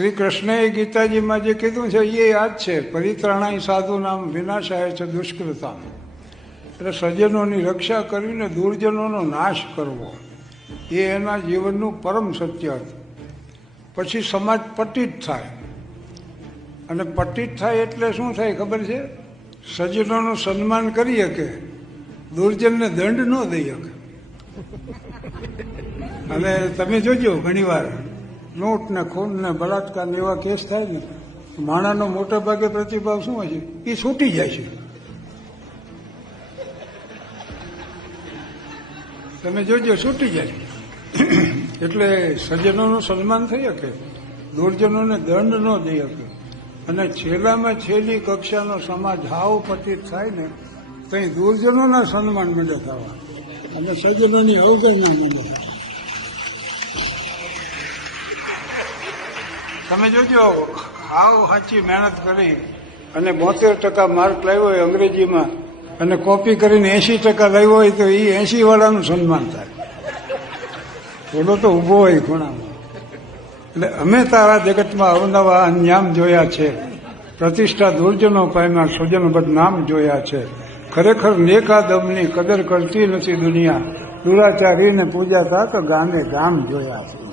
શ્રી કૃષ્ણએ ગીતાજીમાં જે કીધું છે એ યાદ છે, પરિત્રાણાય સાધુ નામ વિનાશાય છે દુષ્કૃતામ. એટલે સજ્જનોની રક્ષા કરીને દુર્જનોનો નાશ કરવો એ એના જીવનનું પરમ સત્ય હતું. પછી સમાજ પતિત થાય, અને પતિત થાય એટલે શું થાય ખબર છે? સજ્જનોનું સન્માન કરી શકે, દુર્જનને દંડ ન દઈ શકે. અને તમે જોજો ઘણી વાર લૂંટ ને ખૂન ને બળાત્કાર ને એવા કેસ થાય ને, માણાનો મોટા ભાગે પ્રતિભાવ શું હોય છે? એ છૂટી જાય છે. તમે જોજો, છૂટી જાય. એટલે સજ્જનોનું સન્માન થઈ શકે, દુર્જનોને દંડ ન દઈ શકે. અને છેલ્લામાં છેલ્લી કક્ષાનો સમાજ હાવ પતિત થાય ને, ત્યાં દુર્જનોના સન્માન માંડે થવા અને સજ્જનોની અવગણના માંડે થવા. તમે જોજો, હાવ સાચી મહેનત કરી અને 72% માર્ક લાવ્યો હોય અંગ્રેજીમાં અને કોપી કરીને 80% લાવ્યો હોય તો એ 80 વાળાનું સન્માન થાય. થોડો તો ઊભો હોય ખૂણામાં. એટલે અમે તારા જગતમાં અવનવા અન્યામ જોયા છે, પ્રતિષ્ઠા દુર્જનો પામ્યા, સ્વજન બદનામ જોયા છે. ખરેખર નેકાદમની કદર કરતી નથી દુનિયા, દુરાચારીને પૂજાતા તો ગામે ગામ જોયા છે.